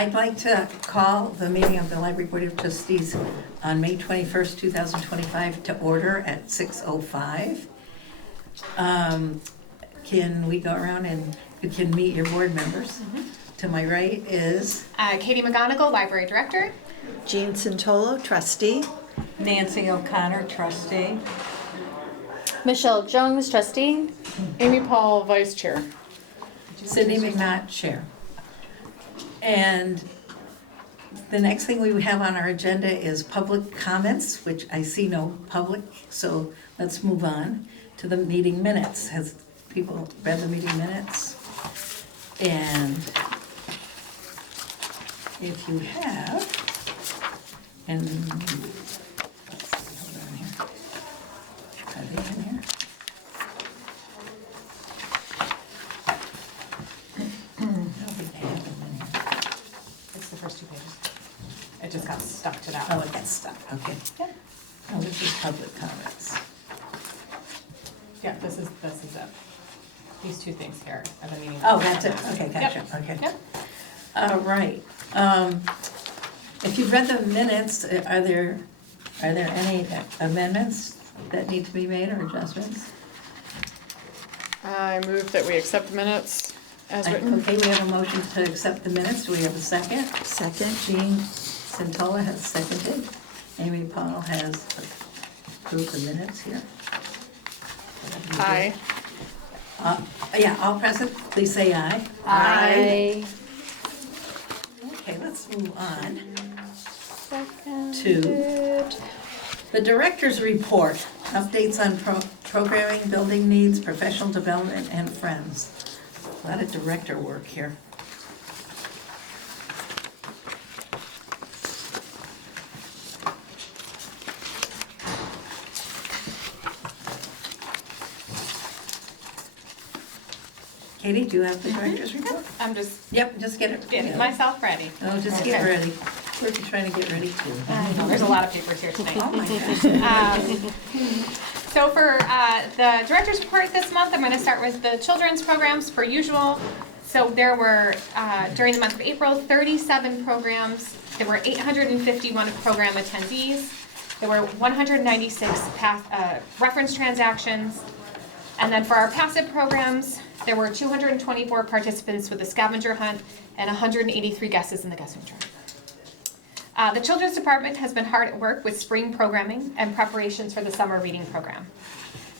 I'd like to call the meeting of the Library Board of Trustees on May 21st, 2025 to order at 6:05. Can we go around and you can meet your board members? To my right is Katie McGonigal, Library Director. Jean Santolo, trustee. Nancy O'Connor, trustee. Michelle Jones, trustee. Amy Paul, vice chair. Sydney McNaught, chair. And the next thing we have on our agenda is public comments, which I see no public, so let's move on to the meeting minutes. Has people read the meeting minutes? And if you have, and let's see, hold on here. Are they in here? I don't think they have them in here. It's the first two pages. It just got stuck to that. Oh, it got stuck, okay. Yeah. Oh, this is public comments. Yeah, this is it. These two things here are the meeting. Oh, that's it, okay, gotcha, Yep. okay. Yep. All right. If you've read the minutes, are there any amendments that need to be made or adjustments? I move that we accept the minutes as written. Okay, we have a motion to accept the minutes. Do we have a second? Second. Jean Santola has seconded. Amy Paul has approved the minutes here. Aye. Yeah, all present, please say aye. Aye. Okay, let's move on Second. to the director's report. Updates on programming, building needs, professional development, and friends. A lot of director work here. Katie, do you have the director's report? I'm just Yep, just get it. getting myself ready. Oh, just get ready. We're trying to get ready too. I know, there's a lot of papers here tonight. Oh my gosh. So for the director's report this month, I'm going to start with the children's programs per usual. So there were, during the month of April, 37 programs. There were 851 program attendees. There were 196 reference transactions. And then for our passive programs, there were 224 participants with the scavenger hunt and 183 guesses in the guessing jar. The Children's Department has been hard at work with spring programming and preparations for the summer reading program.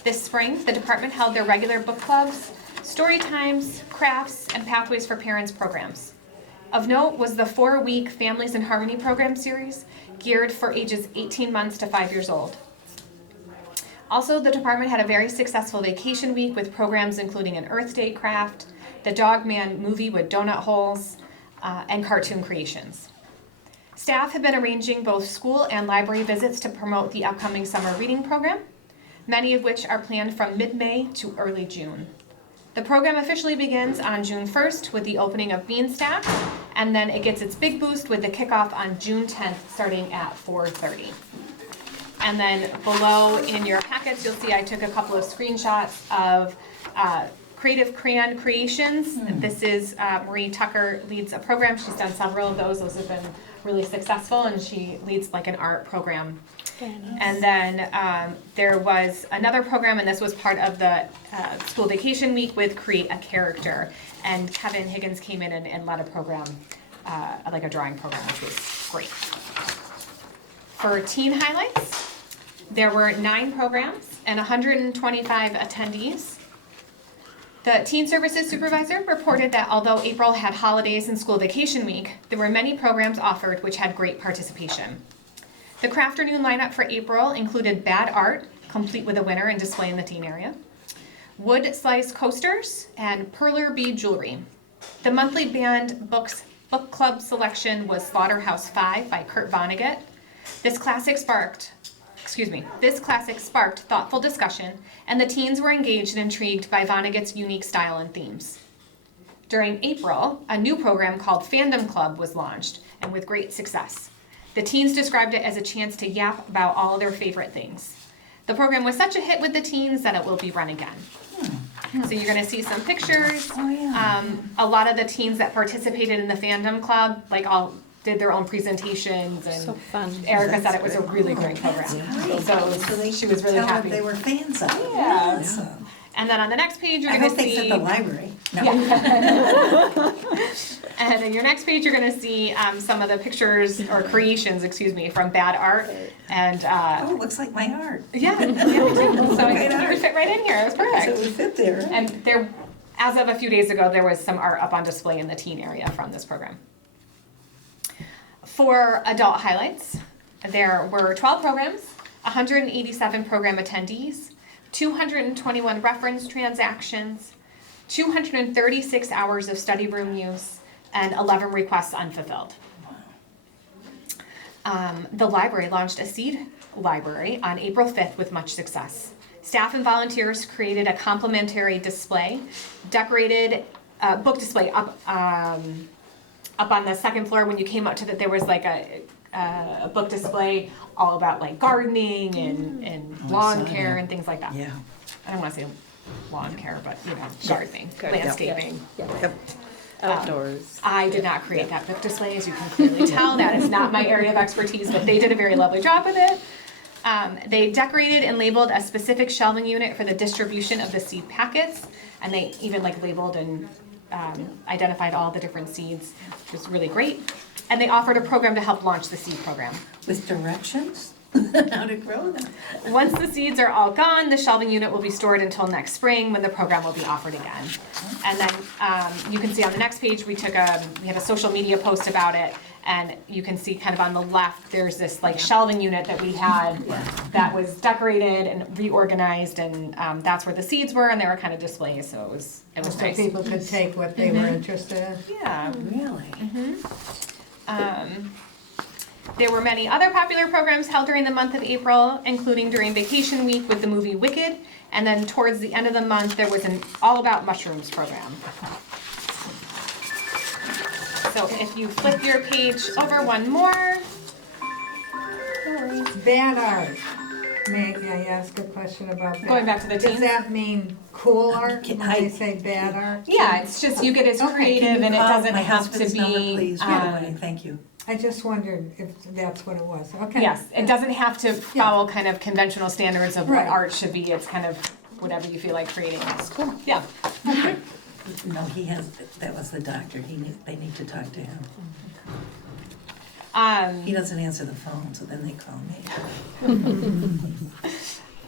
This spring, the department held their regular book clubs, story times, crafts, and Pathways for Parents programs. Of note was the 4-week Families in Harmony program series, geared for ages 18 months to 5 years old. Also, the department had a very successful vacation week with programs including an Earth Day craft, the Dog Man movie with donut holes, and cartoon creations. Staff have been arranging both school and library visits to promote the upcoming summer reading program, many of which are planned from mid-May to early June. The program officially begins on June 1st with the opening of Beanstack, and then it gets its big boost with the kickoff on June 10th starting at 4:30. And then below in your packets, you'll see I took a couple of screenshots of Creative Crayon Creations. This is Marie Tucker leads a program. She's done several of those. Those have been really successful, and she leads like an art program. Very nice. And then there was another program, and this was part of the school vacation week with Create a Character. And Kevin Higgins came in and led a program, like a drawing program, which was great. For teen highlights, there were 9 programs and 125 attendees. The Teen Services Supervisor reported that although April had holidays and school vacation week, there were many programs offered which had great participation. The Crafternoon lineup for April included Bad Art, complete with a winner and display in the teen area, Wood Slice Coasters, and Perler Bead Jewelry. The monthly band book club selection was Slaughterhouse 5 by Kurt Vonnegut. This classic sparked thoughtful discussion, and the teens were engaged and intrigued by Vonnegut's unique style and themes. During April, a new program called Fandom Club was launched, and with great success. The teens described it as a chance to yap about all their favorite things. The program was such a hit with the teens that it will be run again. So you're gonna see some pictures. Oh, yeah. A lot of the teens that participated in the fandom club, like all did their own presentations, So and fun. Erica said it was a really great program. So she was really Tell happy. that they were fans of it. Yeah. Awesome. And then on the next page, you're I gonna hope they see. said the library. No. And then your next page, you're gonna see some of the pictures or creations, excuse me, from Bad Art. And Oh, looks like my art. yeah, so Great you art. would fit right in here. It was So it perfect. would fit there. And there, as of a few days ago, there was some art up on display in the teen area from this program. For adult highlights, there were 12 programs, 187 program attendees, 221 reference transactions, 236 hours of study room use, and 11 requests unfulfilled. The library launched a seed library on April 5th with much success. Staff and volunteers created a complimentary display, decorated book display up on the second floor. When you came up to that, there was like a book display all about like gardening and Oh, I lawn saw care that. and things like that. Yeah. I don't want to say lawn care, but you know, gardening, Good. landscaping. Yep. Outdoors. I did not create that book display, as you can clearly tell. That is not my area of expertise, but they did a very lovely job with it. They decorated and labeled a specific shelving unit for the distribution of the seed packets, and they even like labeled and identified all the different seeds, which was really great. And they offered a program to help launch the seed program. With directions how to grow them. Once the seeds are all gone, the shelving unit will be stored until next spring when the program will be offered again. And then you can see on the next page, we had a social media post about it, and you can see kind of on the left, there's this like shelving unit that we had that was decorated and reorganized, and that's where the seeds were, and they were kind of displayed, so it was So nice. people could take what they were interested in. Yeah. Really? There were many other popular programs held during the month of April, including during vacation week with the movie Wicked, and then towards the end of the month, there was an All About Mushrooms program. So if you flip your page over one more. Bad art. May I ask a question about that? Going back to the Does teens? that mean cool art Can when I- they say bad art? Yeah, it's just you get as Okay, creative and it doesn't My have to husband's number, be. please, right away. Thank you. I just wondered if that's what it was. Okay. Yes, it doesn't have to follow kind of conventional standards of what Right. art should be. It's kind of whatever you feel like creating. Cool. Yeah. No, that was the doctor. They need to talk to him. He doesn't answer the phone, so then they call me.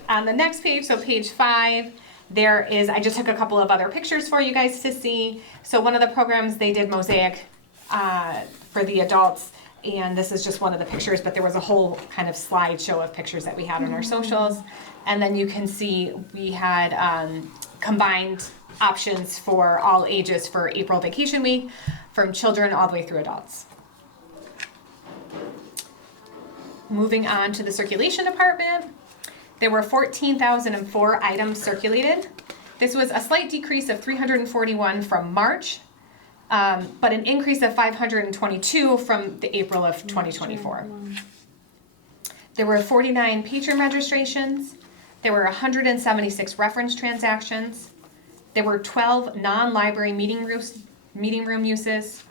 On the next page, so page 5, I just took a couple of other pictures for you guys to see. So one of the programs, they did mosaic for the adults, and this is just one of the pictures, but there was a whole kind of slideshow of pictures that we had on our socials. And then you can see we had combined options for all ages for April vacation week, from children all the way through adults. Moving on to the circulation department, there were 14,004 items circulated. This was a slight decrease of 341 from March, but an increase of 522 from the April of 2024. There were 49 patron registrations. There were 176 reference transactions. There were 12 non-library meeting room uses,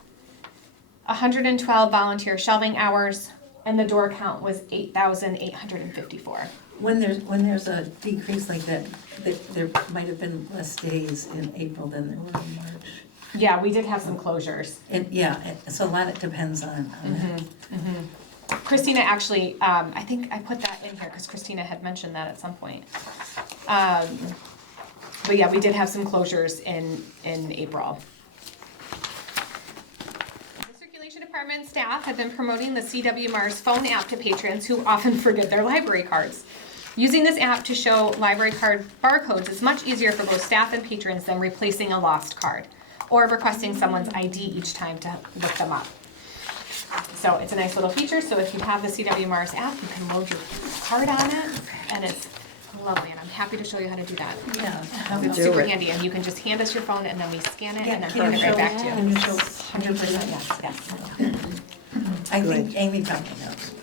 112 volunteer shelving hours, and the door count was 8,854. When there's a decrease like that, there might have been less days in April than there were in March. Yeah, we did have some closures. So a lot it depends on that. Christina actually, I think I put that in here because Christina had mentioned that at some point. But yeah, we did have some closures in April. The circulation department staff have been promoting the CW Mars phone app to patrons who often forget their library cards. Using this app to show library card barcodes is much easier for both staff and patrons than replacing a lost card or requesting someone's ID each time to look them up. So it's a nice little feature. So if you have the CW Mars app, you can load your card on it, and it's lovely. And I'm happy to show you how to do that. Yeah. It's super handy, and you can just hand us your phone, and then we scan it, and then hand it right back to you. Can you show? 100%, yes. I think Amy probably knows.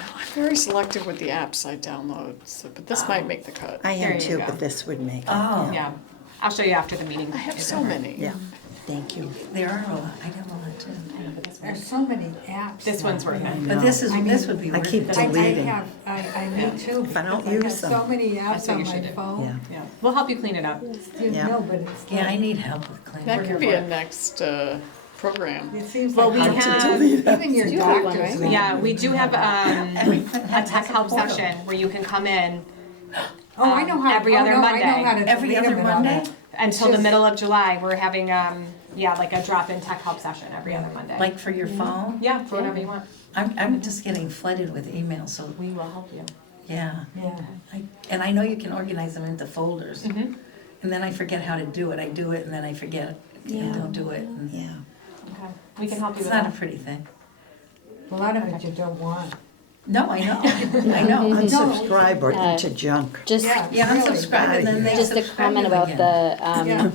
I'm very selective with the apps I download, but this might make the cut. I There am you too, go. but this would make it. Oh. Yeah. I'll show you after the meeting. I have is so over. many. Yeah, thank you. There are a lot, I have a lot too. There's so many apps. This now. one's worth it. But this I mean, would be I worth keep it. I deleting. have, me too. If I don't because use have them. so many That's apps what on you my should do. phone. Yeah. Yeah, we'll help you clean it up. You Yeah. know, but it's. Yeah, I like- need help with cleaning. That could be a next program. It seems Well, like. we how to have- delete Even your You have one, doctors. right? now. Yeah, we do have a tech help session where you can come in Oh, I know how. every oh, other no, Monday. I know how to Every delete other them and all Monday? that. until the Just- middle of July. We're having, like a drop-in tech help session every other Monday. Like for your phone? Yeah, for whatever you want. I'm just getting flooded with emails, so, We will help you. yeah. Yeah. And I know you can organize them into folders. Mhm. And then I forget how to do it. I do it and then I forget, and don't do it. and Yeah. Okay, we can help you It's with not a that. pretty thing. A lot of it you don't want. No, I know, I know. Unsubscribe or into junk. Just, Yeah. Yeah, Really. unsubscribe and then they just a subscribe comment you about again. the, Yeah.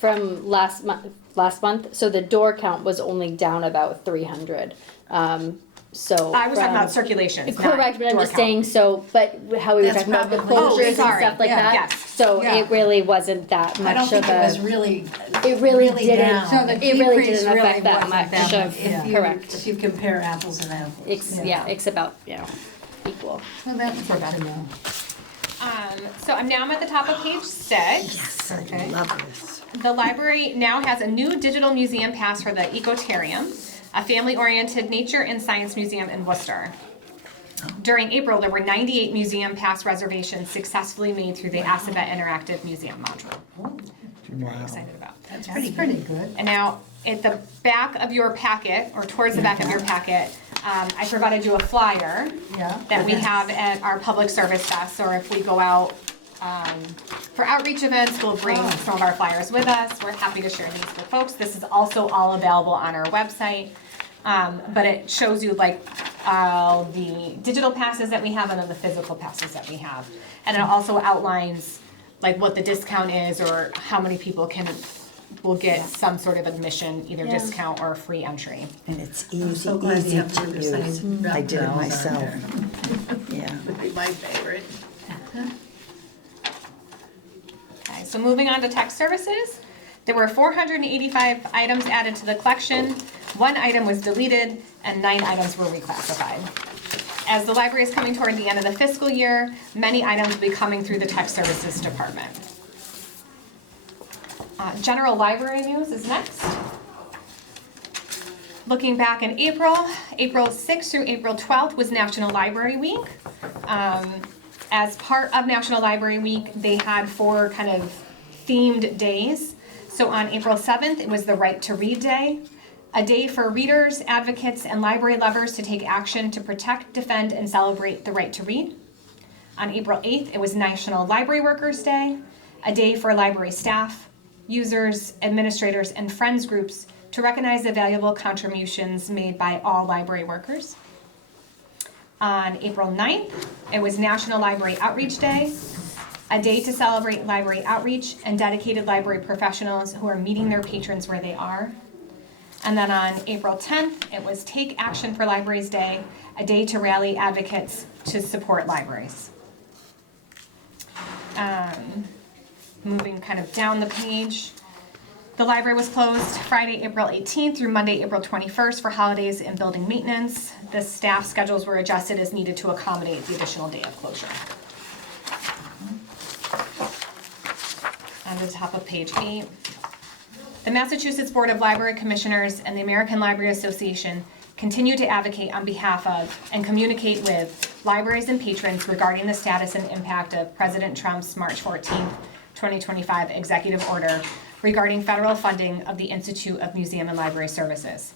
from last month, so the door count was only down about 300. So. I was talking from- about circulations, not Correct, but I'm door just count. saying, so, but how we were That's talking about the probably- Oh, closures and sorry. stuff like Yeah. that. Yes. So Yeah. it really wasn't that I much don't of think it was a, really, it really really didn't, down. So the it really decrease didn't really affect that wasn't much that of, much, yeah. correct. if you compare apples and apples. Yeah. It's about, equal. Well, that's good to know. So I'm at the top of page 6. Yes, I Okay. love this. The library now has a new digital museum pass for the Ecotarium, a family-oriented nature and science museum in Worcester. During April, there were 98 museum pass reservations successfully made through the Assabet Interactive Museum module. Very excited about. That's That's pretty good. And now, at the back of your packet, or towards the back of your packet, I provided you a flyer Yeah. that we have at our public service desk, or if we go out for outreach events, we'll bring some of our flyers with us. We're happy to share these with folks. This is also all available on our website. But it shows you like all the digital passes that we have and then the physical passes that we have. And it also outlines like what the discount is or how many people will get some sort of admission, either Yeah. discount or free entry. And it's I'm so easy, glad you easy have to Riverside use. Route I did it Trails on myself. there. Yeah. Would be my favorite. Okay, so moving on to tech services. There were 485 items added to the collection, 1 item was deleted, and 9 items were reclassified. As the library is coming toward the end of the fiscal year, many items will be coming through the tech services department. General library news is next. Looking back in April 6th through April 12th was National Library Week. As part of National Library Week, they had 4 kind of themed days. So on April 7th, it was the Right to Read Day, a day for readers, advocates, and library lovers to take action to protect, defend, and celebrate the right to read. On April 8th, it was National Library Workers Day, a day for library staff, users, administrators, and friends groups to recognize the valuable contributions made by all library workers. On April 9th, it was National Library Outreach Day, a day to celebrate library outreach and dedicated library professionals who are meeting their patrons where they are. And then on April 10th, it was Take Action for Libraries Day, a day to rally advocates to support libraries. Moving kind of down the page, the library was closed Friday, April 18th through Monday, April 21st for holidays and building maintenance. The staff schedules were adjusted as needed to accommodate the additional day of closure. On the top of page 8. The Massachusetts Board of Library Commissioners and the American Library Association continue to advocate on behalf of and communicate with libraries and patrons regarding the status and impact of President Trump's March 14, 2025 executive order regarding federal funding of the Institute of Museum and Library Services.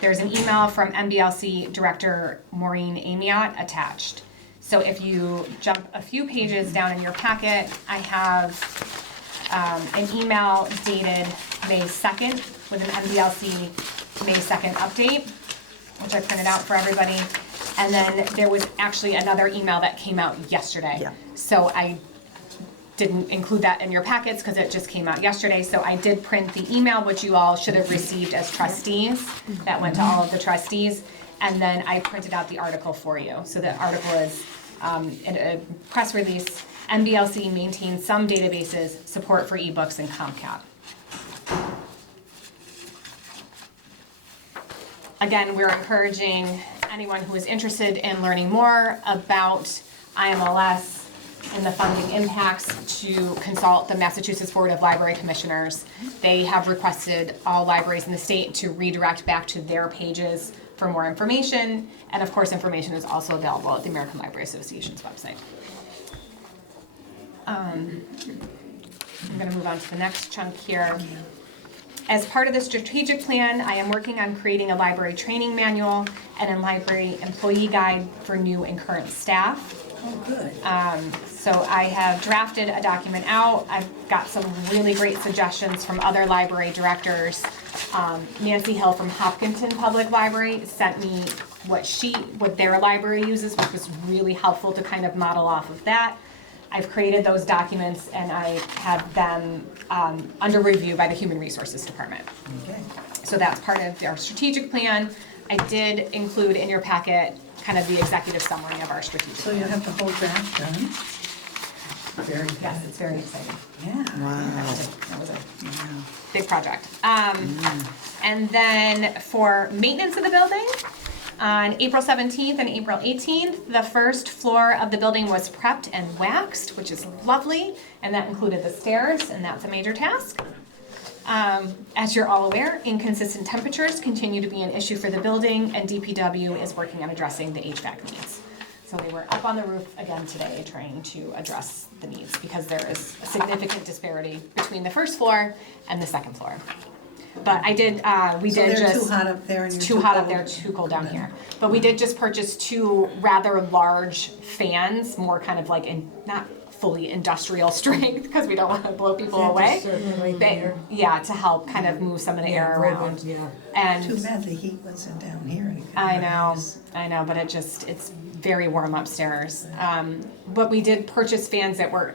There's an email from MBLC Director Maureen Amiot attached. So if you jump a few pages down in your packet, I have an email dated May 2nd with an MBLC May 2nd update, which I printed out for everybody. And then there was actually another email that came out yesterday. Yeah. So I didn't include that in your packets because it just came out yesterday. So I did print the email, which you all should have received as trustees. That went to all of the trustees. And then I printed out the article for you. So the article is in a press release MBLC maintains some databases, support for ebooks, and CompCap. Again, we're encouraging anyone who is interested in learning more about IMLS and the funding impacts to consult the Massachusetts Board of Library Commissioners. They have requested all libraries in the state to redirect back to their pages for more information, and of course, information is also available at the American Library Association's website. I'm going to move on to the next chunk here. As part of the strategic plan, I am working on creating a library training manual and a library employee guide for new and current staff. Oh, good. So I have drafted a document out. I've got some really great suggestions from other library directors. Nancy Hill from Hopkinton Public Library sent me what their library uses, which was really helpful to kind of model off of that. I've created those documents and I have them under review by the Human Resources Department. Okay. So that's part of our strategic plan. I did include in your packet kind of the executive summary of our strategic So plan. you have the whole draft done? Very good. Yes, it's very exciting. Yeah. That was a big project. And then for maintenance of the building, on April 17th and April 18th, the first floor of the building was prepped and waxed, which is lovely, and that included the stairs, and that's a major task. As you're all aware, inconsistent temperatures continue to be an issue for the building, and DPW is working on addressing the HVAC needs. So they were up on the roof again today trying to address the needs because there is a significant disparity between the first floor and the second floor. But I did, we So did they're just. too hot up there and It's you're too hot cold. up there, too cold down here. But we did just purchase 2 rather large fans, more kind of like not fully industrial strength because we don't want to blow people away. Yeah, to help kind of move some of the air around. Yeah. And Too bad the heat wasn't down here. and it could I be know, nice. but it's very warm upstairs. But we did purchase fans that were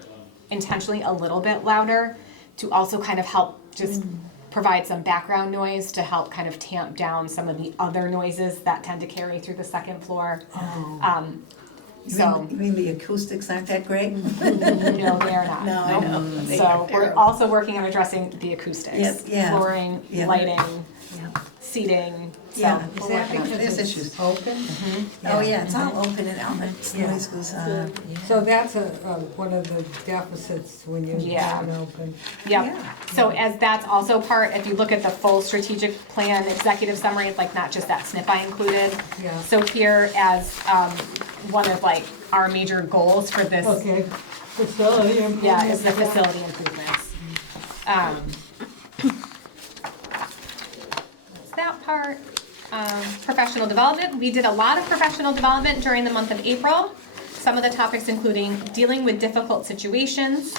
intentionally a little bit louder to also kind of help just provide some background noise to help kind of tamp down some of the other noises that tend to carry through the second floor. So, You mean the acoustics aren't that great? no, they're not. No, I know. They So are we're terrible. also working on addressing the acoustics. Yes, yeah. Flooring, Yeah. lighting, Yeah. seating, so Yeah. we're Is that working on it. There's because issues. it's open? Oh, yeah, it's all open and all that Yeah. noise goes on. So that's one of the deficits when you Yeah. have it open. Yep. Yeah. So as that's also part, if you look at the full strategic plan executive summary, it's like not just that snip I included. Yeah. So here as one of like our major goals for this, Okay. Facility improvement. yeah, is the facility improvements. That's that part. Professional development, we did a lot of professional development during the month of April. Some of the topics including dealing with difficult situations,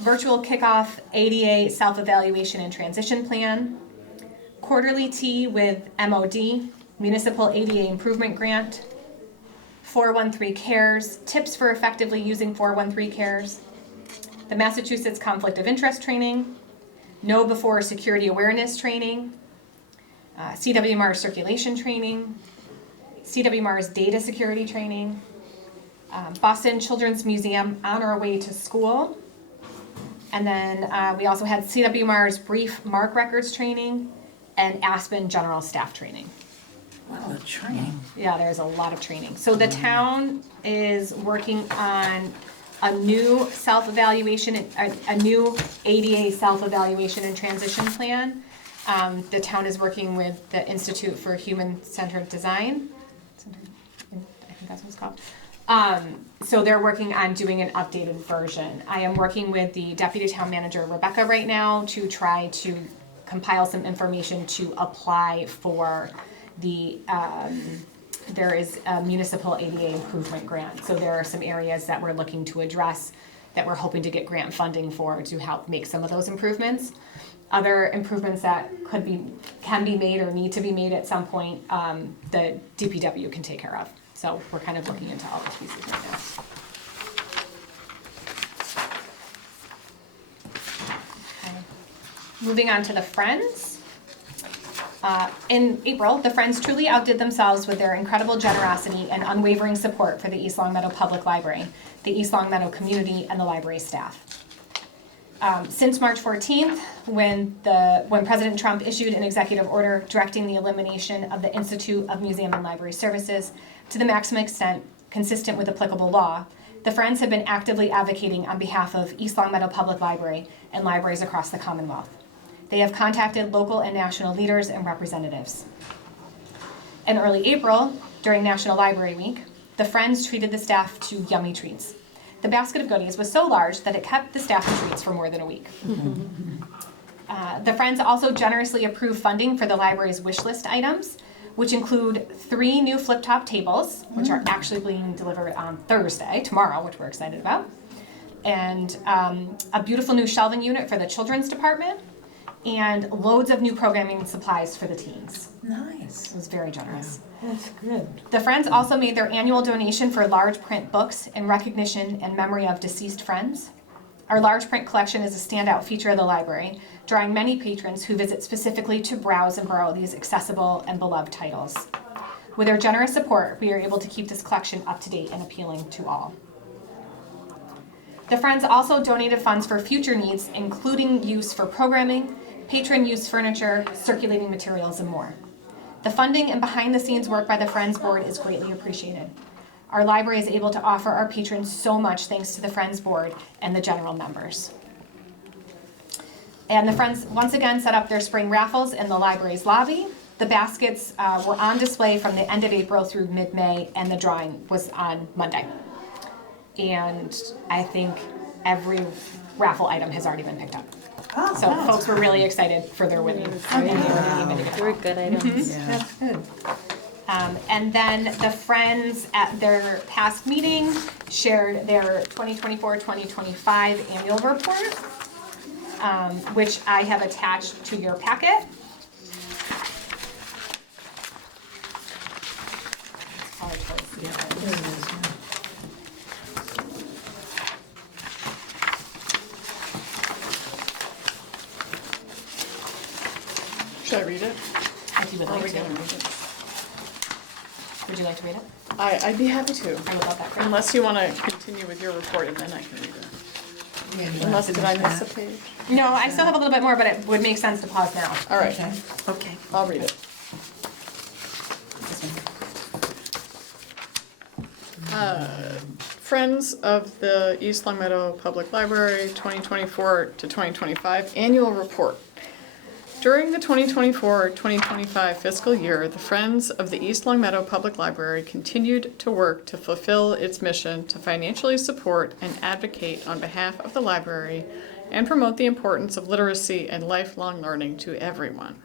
virtual kickoff, ADA self-evaluation and transition plan, quarterly tea with MOD, municipal ADA improvement grant, 413 cares, tips for effectively using 413 cares, the Massachusetts conflict of interest training, know before security awareness training, CWMAR circulation training, CWMAR's data security training, Boston Children's Museum on our way to school. And then we also had CWMAR's brief MARC records training and Aspen general staff training. Wow, the training. Yeah, there's a lot of training. So the town is working on a new self-evaluation, a new ADA self-evaluation and transition plan. The town is working with the Institute for Human-Centered Design. I think that's what it's called. So they're working on doing an updated version. I am working with the Deputy Town Manager, Rebecca, right now to try to compile some information to apply for the, there is a municipal ADA improvement grant. So there are some areas that we're looking to address that we're hoping to get grant funding for to help make some of those improvements. Other improvements that can be made or need to be made at some point, the DPW can take care of. So we're kind of looking into all those pieces right now. Okay. Moving on to the Friends. In April, the Friends truly outdid themselves with their incredible generosity and unwavering support for the East Longmeadow Public Library, the East Longmeadow community, and the library staff. Since March 14th, when President Trump issued an executive order directing the elimination of the Institute of Museum and Library Services to the maximum extent consistent with applicable law, the Friends have been actively advocating on behalf of East Longmeadow Public Library and libraries across the Commonwealth. They have contacted local and national leaders and representatives. In early April, during National Library Week, the Friends treated the staff to yummy treats. The basket of goodies was so large that it kept the staff in treats for more than a week. The Friends also generously approved funding for the library's wish list items, which include 3 new flip-top tables, which are actually being delivered on Thursday, tomorrow, which we're excited about, and a beautiful new shelving unit for the children's department, and loads of new programming supplies for the teens. Nice. It was very generous. That's good. The Friends also made their annual donation for large print books in recognition and memory of deceased friends. Our large print collection is a standout feature of the library, drawing many patrons who visit specifically to browse and borrow these accessible and beloved titles. With their generous support, we are able to keep this collection up to date and appealing to all. The Friends also donated funds for future needs, including use for programming, patron use furniture, circulating materials, and more. The funding and behind-the-scenes work by the Friends Board is greatly appreciated. Our library is able to offer our patrons so much thanks to the Friends Board and the general members. And the Friends once again set up their spring raffles in the library's lobby. The baskets were on display from the end of April through mid-May, and the drawing was on Monday. And I think every raffle item has already been picked up. Oh, So folks were really excited for their winnings. They were good items. Yeah. That's good. And then the Friends at their past meeting shared their 2024-2025 annual report, which I have attached to your packet. Should I read it? If you would Or are like we to. gonna read it? Would you like to read it? I'd be happy to, I would love that. Chris. unless you want to continue with your report and then I can read it. Yeah, you Unless, wanna did I finish miss a that? page? No, I still have a little bit more, but it would make sense to pause now. All right, Okay. Okay. I'll read it. Friends of the East Longmeadow Public Library 2024 to 2025 Annual Report. During the 2024-2025 fiscal year, the Friends of the East Longmeadow Public Library continued to work to fulfill its mission to financially support and advocate on behalf of the library and promote the importance of literacy and lifelong learning to everyone.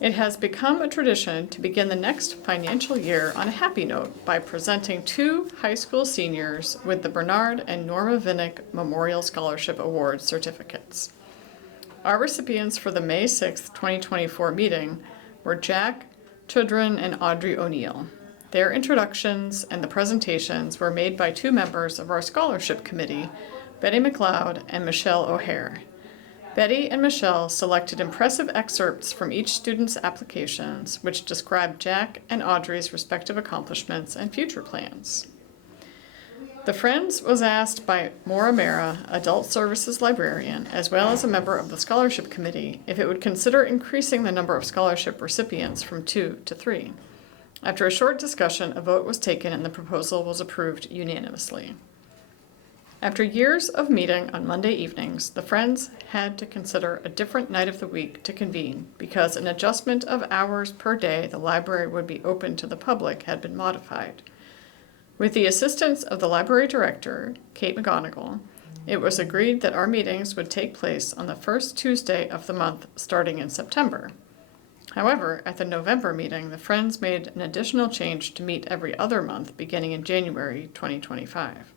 It has become a tradition to begin the next financial year on a happy note by presenting 2 high school seniors with the Bernard and Norma Vinnick Memorial Scholarship Award certificates. Our recipients for the May 6, 2024 meeting were Jack Chudrin and Audrey O'Neill. Their introductions and the presentations were made by 2 members of our scholarship committee, Betty McLeod and Michelle O'Hare. Betty and Michelle selected impressive excerpts from each student's applications, which described Jack and Audrey's respective accomplishments and future plans. The Friends was asked by Maura Mera, Adult Services Librarian, as well as a member of the Scholarship Committee, if it would consider increasing the number of scholarship recipients from 2 to 3. After a short discussion, a vote was taken and the proposal was approved unanimously. After years of meeting on Monday evenings, the Friends had to consider a different night of the week to convene because an adjustment of hours per day the library would be open to the public had been modified. With the assistance of the library director, Kate McGonigal, it was agreed that our meetings would take place on the first Tuesday of the month starting in September. However, at the November meeting, the Friends made an additional change to meet every other month beginning in January 2025.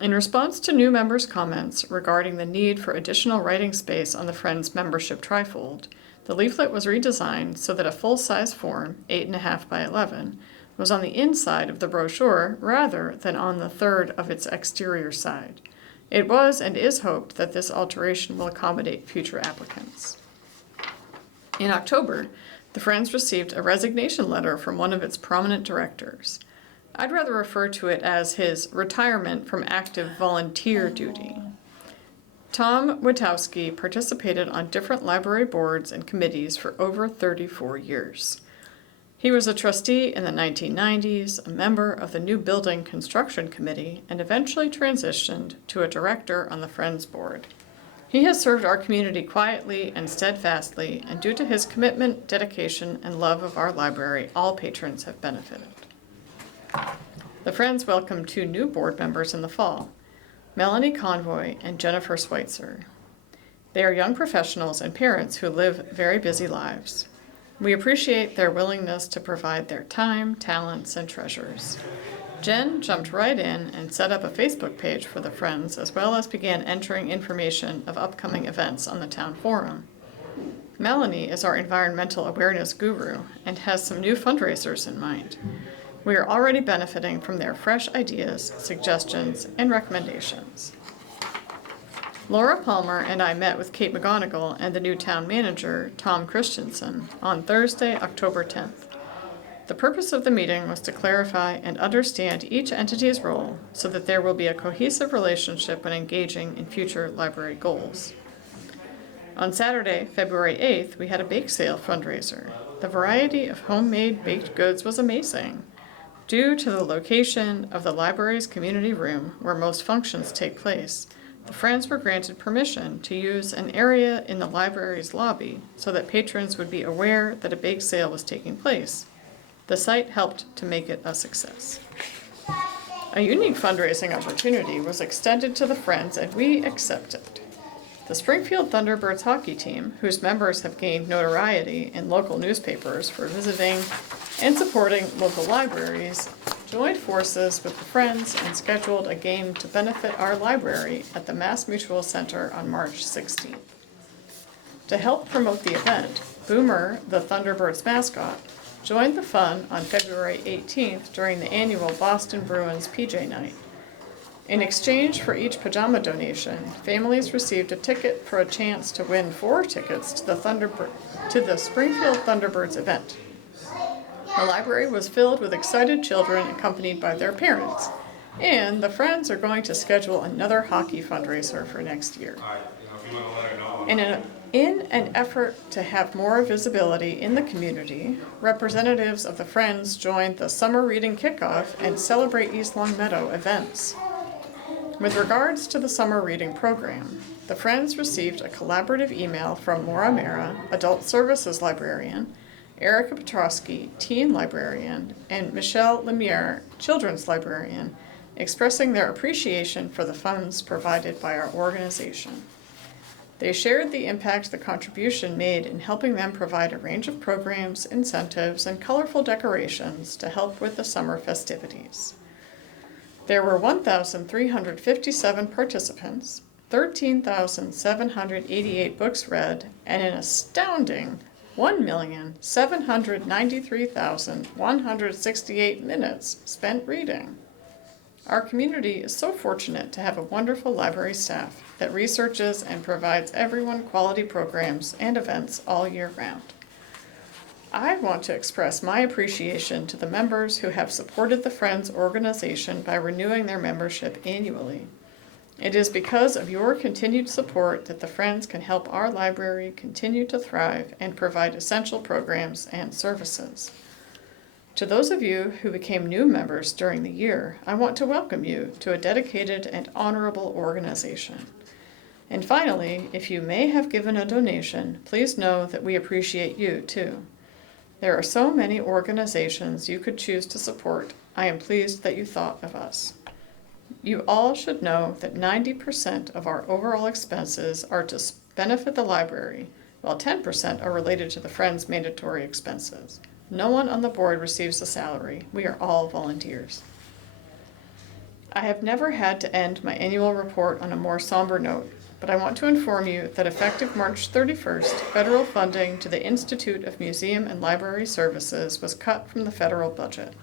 In response to new members' comments regarding the need for additional writing space on the Friends membership trifold, the leaflet was redesigned so that a full-size form, 8.5 by 11, was on the inside of the brochure rather than on the third of its exterior side. It was and is hoped that this alteration will accommodate future applicants. In October, the Friends received a resignation letter from one of its prominent directors. I'd rather refer to it as his retirement from active volunteer duty. Tom Witowski participated on different library boards and committees for over 34 years. He was a trustee in the 1990s, a member of the New Building Construction Committee, and eventually transitioned to a director on the Friends Board. He has served our community quietly and steadfastly, and due to his commitment, dedication, and love of our library, all patrons have benefited. The Friends welcomed 2 new board members in the fall, Melanie Convoy and Jennifer Schweitzer. They are young professionals and parents who live very busy lives. We appreciate their willingness to provide their time, talents, and treasures. Jen jumped right in and set up a Facebook page for the Friends, as well as began entering information of upcoming events on the town forum. Melanie is our environmental awareness guru and has some new fundraisers in mind. We are already benefiting from their fresh ideas, suggestions, and recommendations. Laura Palmer and I met with Kate McGonigal and the new town manager, Tom Christensen, on Thursday, October 10th. The purpose of the meeting was to clarify and understand each entity's role so that there will be a cohesive relationship when engaging in future library goals. On Saturday, February 8th, we had a bake sale fundraiser. The variety of homemade baked goods was amazing. Due to the location of the library's community room where most functions take place, the Friends were granted permission to use an area in the library's lobby so that patrons would be aware that a bake sale was taking place. The site helped to make it a success. A unique fundraising opportunity was extended to the Friends, and we accepted. The Springfield Thunderbirds hockey team, whose members have gained notoriety in local newspapers for visiting and supporting local libraries, joined forces with the Friends and scheduled a game to benefit our library at the Mass Mutual Center on March 16th. To help promote the event, Boomer, the Thunderbirds mascot, joined the fun on February 18th during the annual Boston Bruins PJ Night. In exchange for each pajama donation, families received a ticket for a chance to win 4 tickets to the Springfield Thunderbirds event. The library was filled with excited children accompanied by their parents, and the Friends are going to schedule another hockey fundraiser for next year. In an effort to have more visibility in the community, representatives of the Friends joined the Summer Reading Kickoff and Celebrate East Longmeadow events. With regards to the summer reading program, the Friends received a collaborative email from Maura Mera, Adult Services Librarian, Erica Petrosky, Teen Librarian, and Michelle Lemire, Children's Librarian, expressing their appreciation for the funds provided by our organization. They shared the impact the contribution made in helping them provide a range of programs, incentives, and colorful decorations to help with the summer festivities. There were 1,357 participants, 13,788 books read, and an astounding 1,793,168 minutes spent reading. Our community is so fortunate to have a wonderful library staff that researches and provides everyone quality programs and events all year round. I want to express my appreciation to the members who have supported the Friends organization by renewing their membership annually. It is because of your continued support that the Friends can help our library continue to thrive and provide essential programs and services. To those of you who became new members during the year, I want to welcome you to a dedicated and honorable organization. And finally, if you may have given a donation, please know that we appreciate you too. There are so many organizations you could choose to support. I am pleased that you thought of us. You all should know that 90% of our overall expenses are to benefit the library, while 10% are related to the Friends' mandatory expenses. No one on the board receives a salary. We are all volunteers. I have never had to end my annual report on a more somber note, but I want to inform you that effective March 31st, federal funding to the Institute of Museum and Library Services was cut from the federal budget.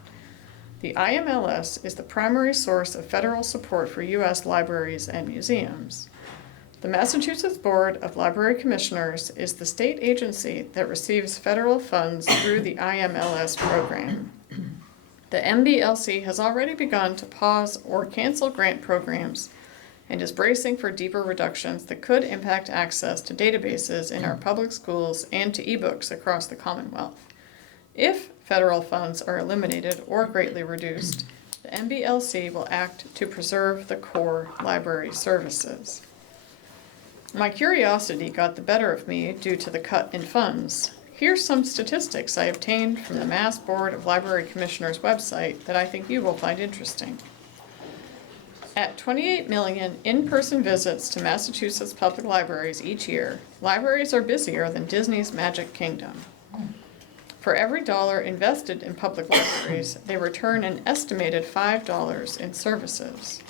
The IMLS is the primary source of federal support for U.S. libraries and museums. The Massachusetts Board of Library Commissioners is the state agency that receives federal funds through the IMLS program. The MBLC has already begun to pause or cancel grant programs and is bracing for deeper reductions that could impact access to databases in our public schools and to ebooks across the Commonwealth. If federal funds are eliminated or greatly reduced, the MBLC will act to preserve the core library services. My curiosity got the better of me due to the cut in funds. Here's some statistics I obtained from the Mass Board of Library Commissioners website that I think you will find interesting. At 28 million in-person visits to Massachusetts public libraries each year, libraries are busier than Disney's Magic Kingdom. For every dollar invested in public libraries, they return an estimated $5 in services.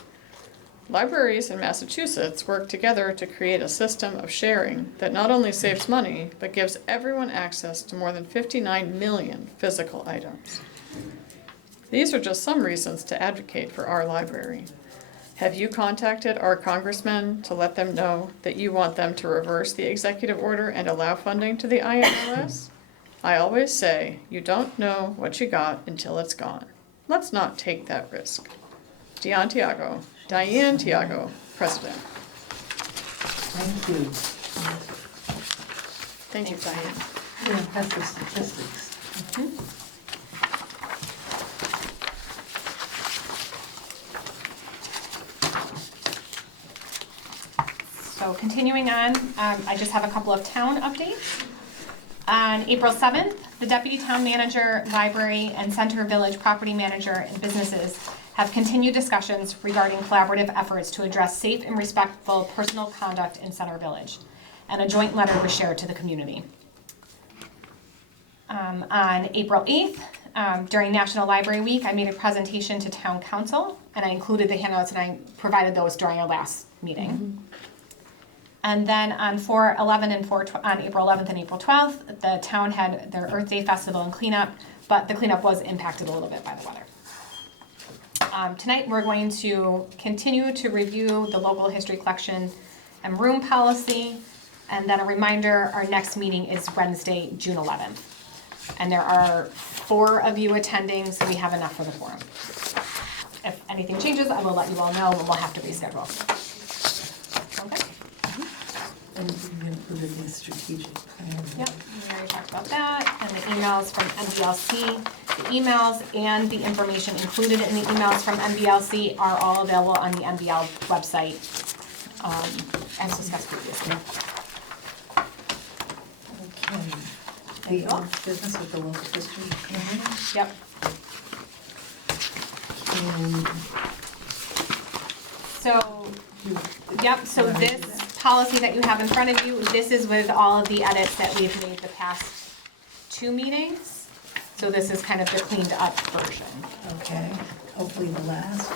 Libraries in Massachusetts work together to create a system of sharing that not only saves money, but gives everyone access to more than 59 million physical items. These are just some reasons to advocate for our library. Have you contacted our congressmen to let them know that you want them to reverse the executive order and allow funding to the IMLS? I always say, you don't know what you got until it's gone. Let's not take that risk. Diane Tiago, President. Thank you. Thank you, Diane. Really impressive statistics. So continuing on, I just have a couple of town updates. On April 7th, the Deputy Town Manager, Library, and Center Village Property Manager and businesses have continued discussions regarding collaborative efforts to address safe and respectful personal conduct in Center Village, and a joint letter was shared to the community. On April 8th, during National Library Week, I made a presentation to Town Council, and I included the handouts and I provided those during our last meeting. And then on on April 11th and April 12th, the town had their Earth Day Festival and cleanup, but the cleanup was impacted a little bit by the weather. Tonight, we're going to continue to review the local history collection and room policy. And then a reminder, our next meeting is Wednesday, June 11th. And there are 4 of you attending, so we have enough for the forum. If anything changes, I will let you all know, and we'll have to reschedule. Okay? And you included the strategic plan. Yep, we already talked about that, and the emails from MBLC. The emails and the information included in the emails from MBLC are all available on the MBL website, as discussed previously. Okay. The business with the local history community. Yep. So, yep, so this policy that you have in front of you, this is with all of the edits that we've made the past 2 meetings. So this is kind of the cleaned up version. Okay, hopefully the last.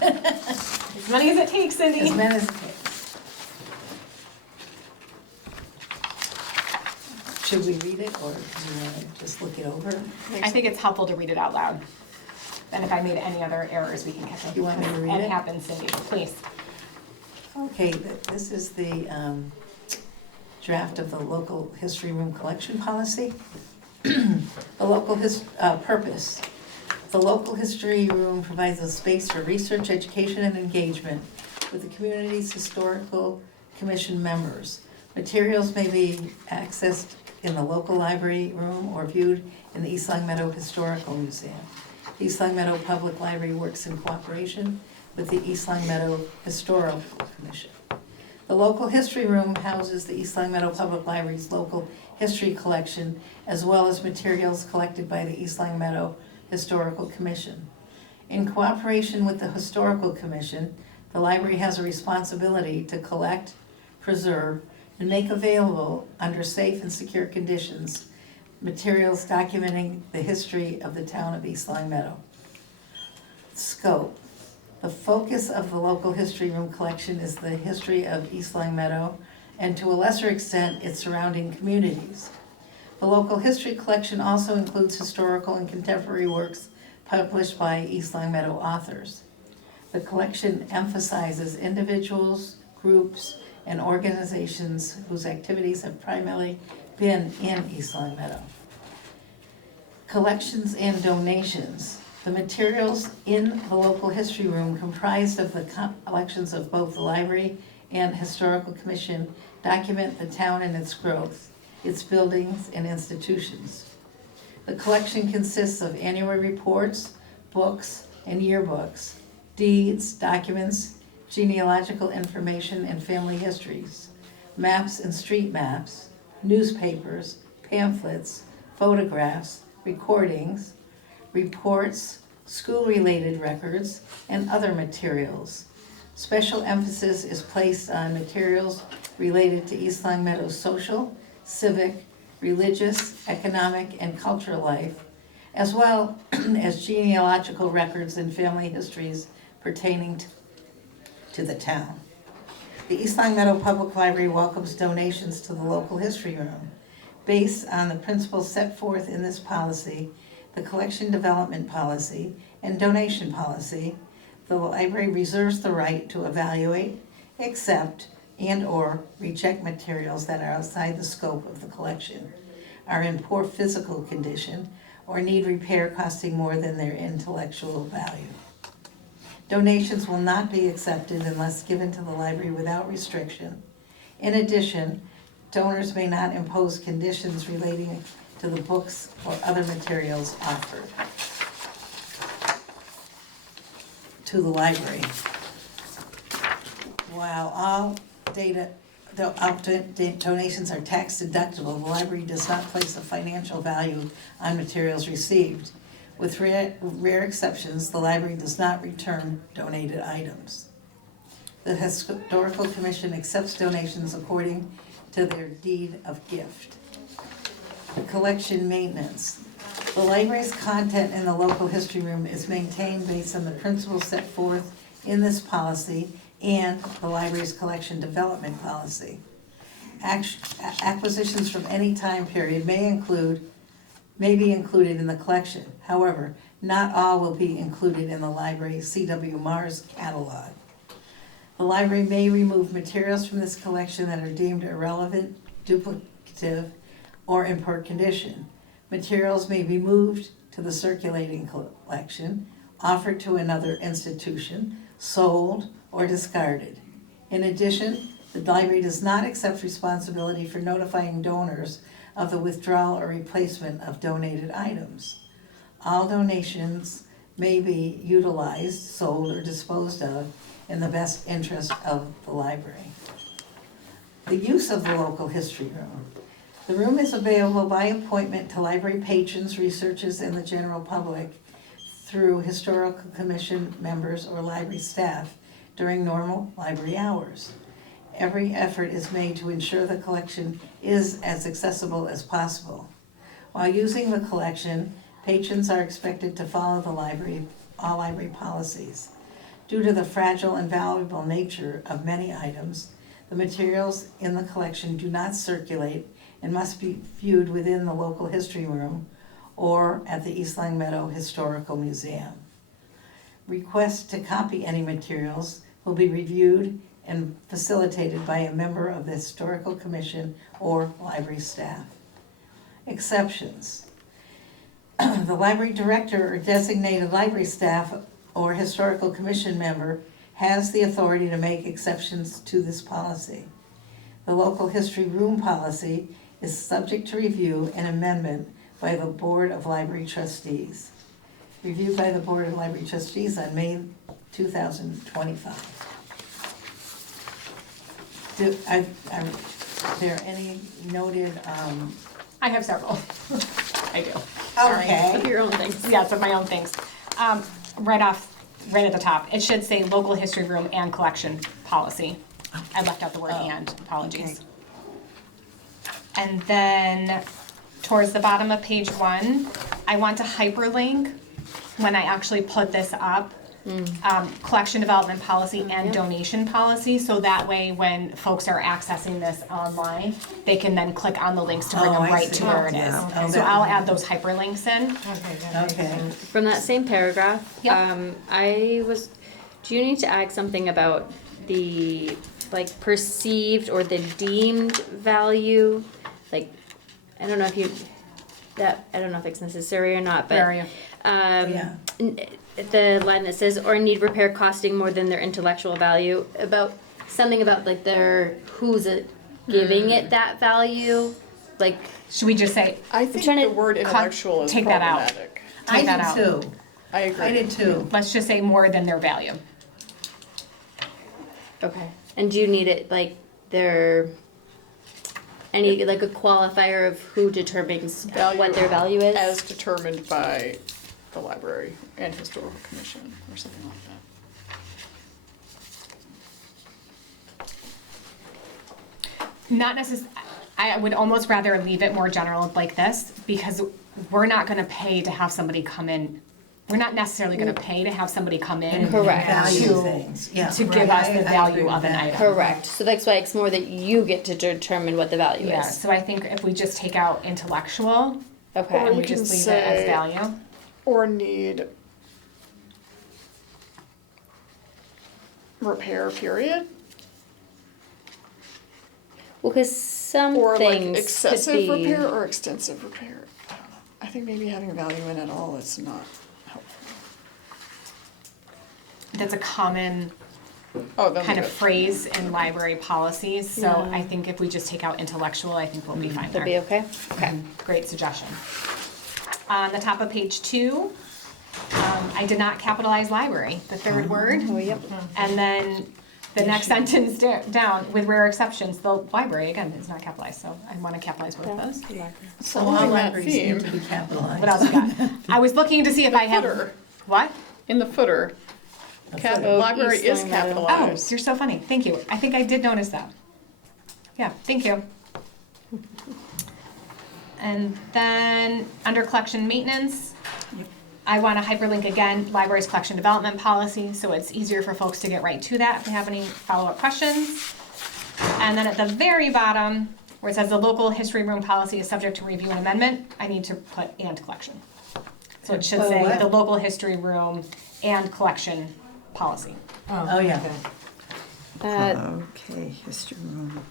As many as it takes, Cindy. As many as it takes. Should we read it, or do you want to just look it over? I think it's helpful to read it out loud. And if I made any other errors, we can catch up. You want me to read It it? happens, Cindy, please. Okay, this is the draft of the local history room collection policy. The local purpose. The local history room provides a space for research, education, and engagement with the community's historical commission members. Materials may be accessed in the local library room or viewed in the East Long Meadow Historical Museum. East Long Meadow Public Library works in cooperation with the East Long Meadow Historical Commission. The local history room houses the East Long Meadow Public Library's local history collection, as well as materials collected by the East Long Meadow Historical Commission. In cooperation with the Historical Commission, the library has a responsibility to collect, preserve, and make available under safe and secure conditions materials documenting the history of the town of East Long Meadow. Scope. The focus of the local history room collection is the history of East Long Meadow and to a lesser extent its surrounding communities. The local history collection also includes historical and contemporary works published by East Long Meadow authors. The collection emphasizes individuals, groups, and organizations whose activities have primarily been in East Long Meadow. Collections and donations. The materials in the local history room comprised of the collections of both the library and historical commission document the town and its growth, its buildings and institutions. The collection consists of annual reports, books and yearbooks, deeds, documents, genealogical information and family histories, maps and street maps, newspapers, pamphlets, photographs, recordings, reports, school-related records, and other materials. Special emphasis is placed on materials related to East Long Meadow's social, civic, religious, economic, and cultural life, as well as genealogical records and family histories pertaining to the town. The East Long Meadow Public Library welcomes donations to the local history room. Based on the principles set forth in this policy, the collection development policy, and donation policy, the library reserves the right to evaluate, accept, and/or reject materials that are outside the scope of the collection, are in poor physical condition, or need repair costing more than their intellectual value. Donations will not be accepted unless given to the library without restriction. In addition, donors may not impose conditions relating to the books or other materials offered to the library. While all donations are tax deductible, the library does not place a financial value on materials received. With rare exceptions, the library does not return donated items. The Historical Commission accepts donations according to their deed of gift. Collection maintenance. The library's content in the local history room is maintained based on the principles set forth in this policy and the library's collection development policy. Acquisitions from any time period may be included in the collection. However, not all will be included in the library's C.W. Mars catalog. The library may remove materials from this collection that are deemed irrelevant, duplicative, or in poor condition. Materials may be moved to the circulating collection, offered to another institution, sold, or discarded. In addition, the library does not accept responsibility for notifying donors of the withdrawal or replacement of donated items. All donations may be utilized, sold, or disposed of in the best interest of the library. The use of the local history room. The room is available by appointment to library patrons, researchers, and the general public through historical commission members or library staff during normal library hours. Every effort is made to ensure the collection is as accessible as possible. While using the collection, patrons are expected to follow all library policies. Due to the fragile and valuable nature of many items, the materials in the collection do not circulate and must be viewed within the local history room or at the East Long Meadow Historical Museum. Requests to copy any materials will be reviewed and facilitated by a member of the Historical Commission or library staff. Exceptions. The library director or designated library staff or Historical Commission member has the authority to make exceptions to this policy. The local history room policy is subject to review and amendment by the Board of Library Trustees. Reviewed by the Board of Library Trustees on May 2025. Are there any noted, I have several. I do. okay. Your own things. Yeah, so my own things. Right at the top, it should say local history room and collection policy. I left out the word and, apologies. And then towards the bottom of page 1, I want to hyperlink when I actually put this up, collection development policy and donation policy, so that way when folks are accessing this online, they can then click on the links to bring Oh, them I right see. to where it is. Yeah. Oh, So that- I'll add those hyperlinks in. Okay. From that same paragraph, Yep. do you need to add something about the like perceived or the deemed value, like, I don't know if you, that, I don't know if it's necessary or not, but. Where are you? Yeah. The line that says, or need repair costing more than their intellectual value, about, something about like their, who's it giving it that value, like, Should we just say, I think trying to the word intellectual is take that out. problematic. Take that out. I did too. I agree. I did too. let's just say more than their value? okay. And do you need it, like, their, any, like a qualifier of who determines Value what their value is? As determined by the library and historical commission or something like that. Not I would almost rather leave it more general like this, because we're not gonna pay to have somebody come in. We're not necessarily gonna pay to have somebody come in. Correct. Value To- things, yeah. To give us the I value agree of with an that. item. Correct, so that's why it's more that you get to determine what the value Yeah, is. so I think if we just take out intellectual, Okay. and we can just leave it as say- value. Or need repair, period? Well, because some Or like things could excessive be. repair or extensive repair? I don't know. I think maybe having value in it all is not helpful. That's a common Oh, then kind of leave it. phrase in library policies, so Yeah. I think if we just take out intellectual, I think we'll be fine there. That'd be okay? Okay. Great suggestion. On the top of page 2, I did not capitalize library, the third word. Oh, yep. And then the next sentence down, with rare exceptions, the library, again, is not capitalized, so I want to capitalize both of those. So all Following that libraries need to theme, be capitalized. What else you got? I was looking to see if I have. footer. What? in the footer, Oh, library East is Long Meadow. Oh, capitalized. you're so funny. Thank you. I think I did notice that. Yeah, thank you. And then, under collection maintenance, I want to hyperlink again, library's collection development policy, so it's easier for folks to get right to that if they have any follow-up questions. And then at the very bottom, where it says the local history room policy is subject to review and amendment, I need to put and collection. So it should Oh, say what? the local history room and collection policy. Oh, yeah. okay. Okay, history room.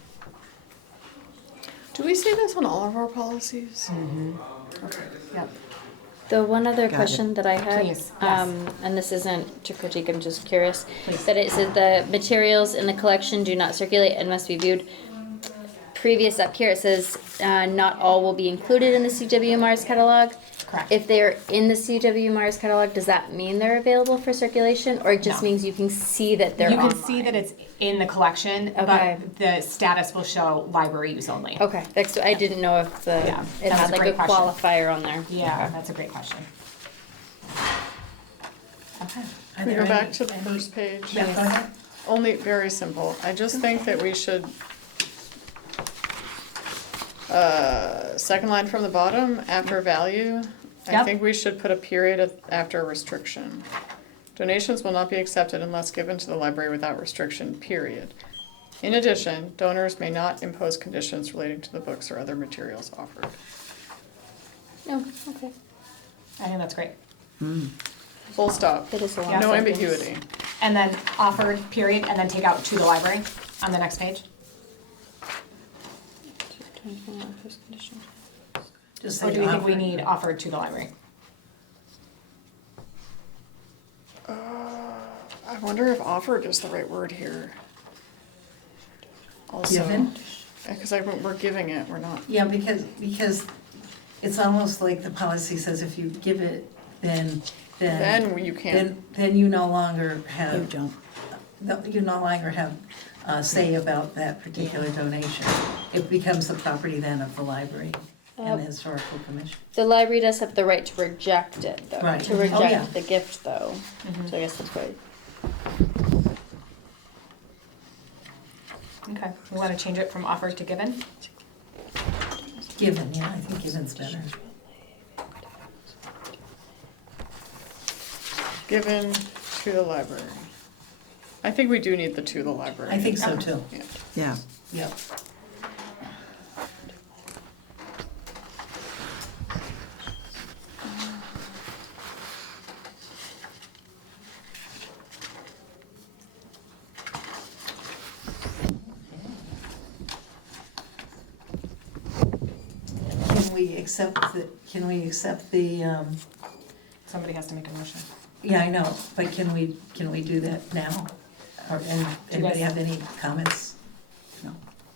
Do we say this on all of our policies? Yep. The one other Got question that I had, Please, yes. and this isn't to critique, I'm just curious, Please. that it said the materials in the collection do not circulate and must be viewed. Previous up here, it says, not all will be included in the CW Mars catalog. Correct. If they're in the CW Mars catalog, does that mean they're available for circulation, or it just No. means you can see that they're You can online? see that it's in the collection, Okay. but the status will show library use only. Okay, that's, I didn't know if the, Yeah, it that was had a like a great question. qualifier on there. Yeah, Okay. that's a great question. Okay. Are Can we there go back any- to the any- first page? Yeah, go ahead. Only very simple. I just think that we should, second line from the bottom, after value, I Yep. think we should put a period after restriction. Donations will not be accepted unless given to the library without restriction, period. In addition, donors may not impose conditions relating to the books or other materials offered. Oh, okay. I think that's great. Full stop. That is a long Yeah. No sentence. ambiguity. And then offered, period, and then take out to the library on the next page. Just Or say do we think we offered. need offered to the library? I wonder if offered is the right word here. Also, Given? because we're giving it, we're not. Yeah, because it's almost like the policy says if you give it, then. Then you can't. Then you no longer You have, don't. you no longer have say about that particular donation. It becomes the property then of the library and the historical commission. The library does have the right to reject it, though. Right. To Oh, yeah. reject the gift, though. Mm-hmm. So I guess that's why. Okay, we want to change it from offered to given? Given, yeah, I think given's better. Given to the library. I think we do need the to the library. I think so too. Yeah. Yeah. Yep. we accept the, Somebody has to make a motion. yeah, I know, but can we do that now? Or, and anybody have any comments? No.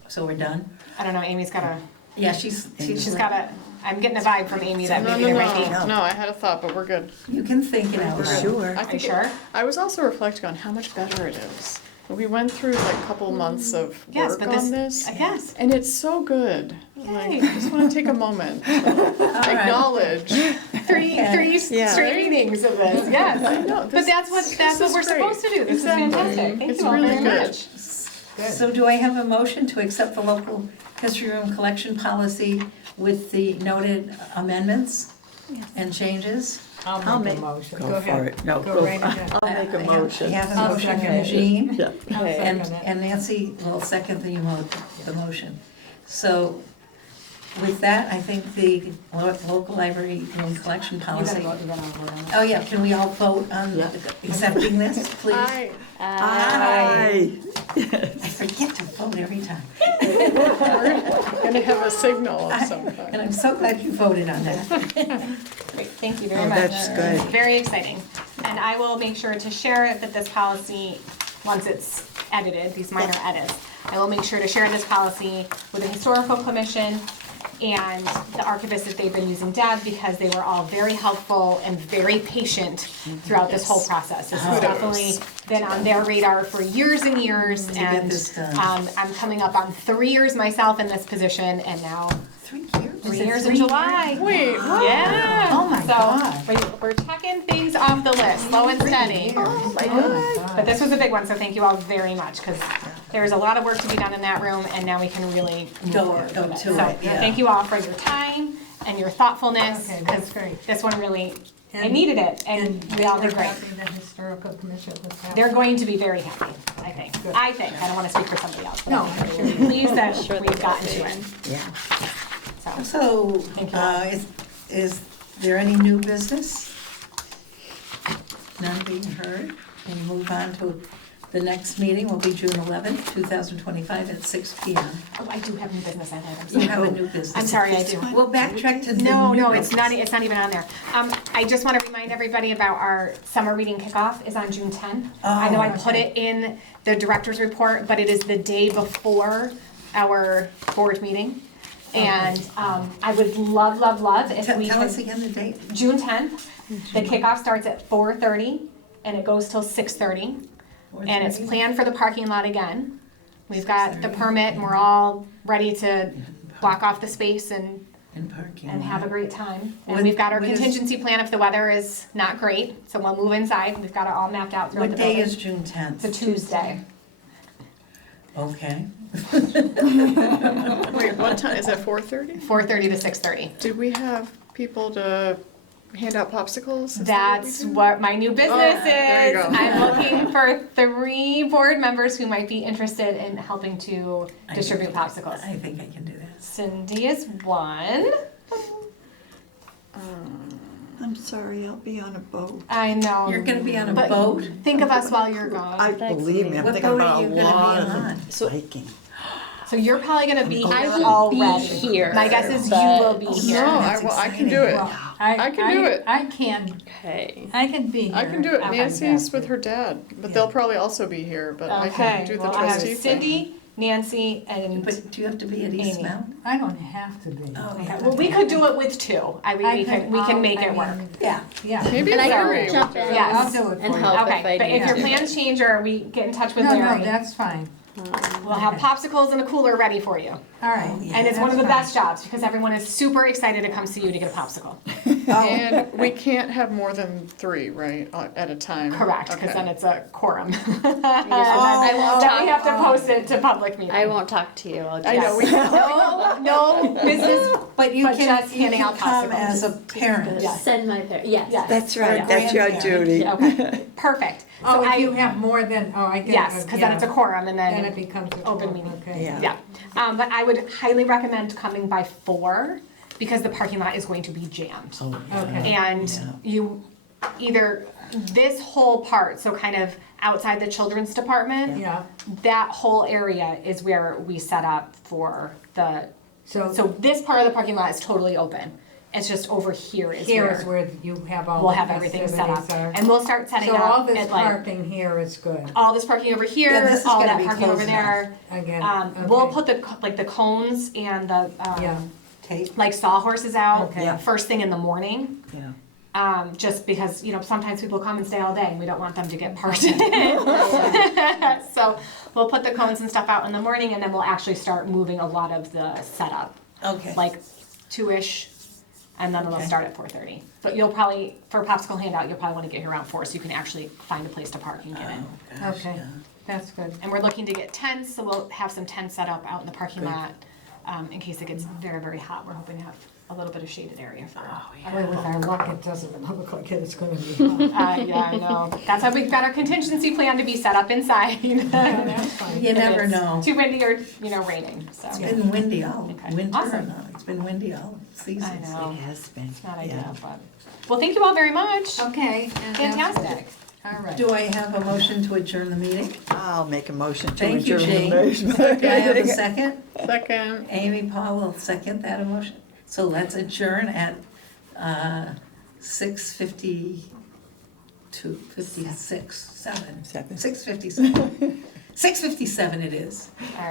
So we're done? I don't know, Amy's gotta, Yeah, she's gotta, I'm getting a vibe from Amy that maybe there might be. No, I had a thought, but we're good. You can think it out We're loud. good. Sure. I Are you think sure? I was also reflecting on how much better it is. We went through like a couple months of Yes, work but on this, Yes. and it's so good. Like, Yay. I just want to take a moment to acknowledge. Three Yeah. straight meetings of this, yes. know, But this- that's what is we're great. supposed to do. This is Exactly. fantastic. Thank It's you all really very good. much. So do I have a motion to accept the local history room collection policy with the noted amendments and changes? I'll make a motion. Go Go for ahead. it. No, Go go right for it. ahead. I'll make a motion. I have a I'll motion second from it. Jean, Yeah. I'll and second it. and Nancy will second the motion. So with that, I think the local library room collection You gotta policy. vote, you gotta vote on it. Oh, yeah, can we all vote on Yeah. accepting this, please? Aye. Aye. I forget to vote every time. We're gonna have a signal of some And kind. I'm so glad you voted on that. Great, thank you very Oh, much. that's good. Very exciting. And I will make sure to share it, that this policy, once it's edited, these minor edits, I will make sure to share this policy with the Historical Commission and the archivists that they've been using Deb, because they were all very helpful and very patient throughout this whole process. This has definitely been on their radar for years and years, get and this done. I'm coming up on 3 years myself in this position, and now 3 years? 3 Is it years 3 in July. Wait, Yeah. Oh my God. So we're checking things off the list, slow and steady. Oh, my God. But this was a big one, so thank you all very much, because there's a lot of work to be done in that room, and now we can really move Go forward with it. to So it, yeah. thank you all for your time and your thoughtfulness, Okay, that's because great. this one really, I And- needed it, and we all did great. The historical commission was happy. They're going to be very happy, I think. Good. I think, I don't want to speak for somebody else, but No, I'm really pleased that we've gotten to it, Yeah. so. So, Thank you all. is there any new business? None being heard? And move on to the next meeting will be June 11th, 2025 at 6 PM. Oh, I do have new business items. You have a new business. I'm sorry, I do. We'll backtrack to the. No, new no, it's business. not even on there. I just want to remind everybody about our summer reading kickoff is on June 10th. I know I put it in the director's report, but it is the day before our board meeting. And I would love if we Tell us could, again the date. June 10th, the kickoff starts at 4:30 and it goes till 6:30. And it's 4:30? planned for the parking lot again. We've got the permit and we're all ready to block off the space and In parking. have a great time. And When- we've got our when is- contingency plan if the weather is not great, so we'll move inside. We've got it all mapped out throughout the What day building. is June 10th? It's a Tuesday. Okay. wait, what time, is it 4:30? 4:30 to 6:30. Did we have people to hand out popsicles? Is that That's what we did? what my new business there you is. go. I'm looking for 3 board members who might be interested in helping to distribute popsicles. I think I can do that. Cindy is one. I'm sorry, I'll be on a boat. I know. You're gonna be on a But boat? Think of us while you're gone. I believe me, I'm What thinking boat about are a you gonna be lot on? of hiking. So you're probably gonna be I here won't be already. here, My guess is you but- will be here. No, That's I can do it. Well, I can do it. I can be here. I can do it. Okay. Nancy's with her dad, but they'll probably also be here, but I Okay, can do the well, I have trustee thing. Cindy, Nancy, and, But do you have to be at East Amy. Mount? I don't have to be. Oh, okay, yeah. well, we could do it with 2. We can make it work. Yeah. Yeah. Maybe And I Larry can will jump do in it. Yes. I'll do it and for you. help if Okay, I but if need your to. plans change or we get in touch with No, Larry, no, that's fine. we'll have popsicles and a cooler ready for you. All right. And it's one of the That's best jobs because everyone is super excited to come see you to get a popsicle. And we can't have more than 3, right, at a time? Correct, because Okay. then it's a quorum. I won't Then we talk. have to post it to public meeting. I won't talk to you. I'll just I know, we No business, But you But can, just you handing can out come popsicles. as a parent. Yes. send my parents. Yes. Yes. That's right, Or that's your grandparent. duty. Okay, perfect. Oh, So if I- you have more than, I get it. Yes, because then it's a quorum and Then it then, becomes a open quorum, meeting. okay. Yeah. yeah. But I would highly recommend coming by 4 because the parking lot is going to be jammed. Oh, Okay. And you, either this whole part, so kind of outside the children's department, Yeah, that whole area is where we set up for the So this part of the parking lot is totally open. It's just over here is here where is where you have all we'll the have everything set up. festivities are. And we'll start setting So up all this at like, parking here is good, all this parking over Yeah, here, this is all gonna that be parking over closed there. again, We'll okay. put the cones and the, Yeah. Tape. like sawhorses out Okay. Yeah. first thing in the morning. Yeah. Just because, sometimes people come and stay all day and we don't want them to get parked. So we'll put the cones and stuff out in the morning and then we'll actually start moving a lot of the setup, Okay. like 2-ish, and then it'll Okay. start at 4:30. But you'll probably, for popsicle handout, you'll probably want to get here around 4 so you can actually find a place to park and get in. Oh, gosh, Okay. yeah. That's good. And we're looking to get tents, so we'll have some tents set up out in the parking Good. lot in case it gets very, very hot. We're hoping to have a little bit of shaded area for Boy, with our luck, it doesn't look like it's gonna be hot. yeah, I know. That's how we've got our contingency plan to be set up inside. That's fine. You never know. Too windy or, raining, so. It's been windy all Okay. winter. Awesome. No, it's been windy all season. I know. It has been. It's not Yeah. ideal, but. Well, thank you all very much. Okay. Fantastic. All right. Do I have a motion to adjourn the meeting? I'll make a motion to Thank you, adjourn Jane. the meeting. Do I have a second? Second. Amy Paul will second that emotion. So let's adjourn at 6:52, 56, 7. Seven. 6:57. 6:57 it is. All right.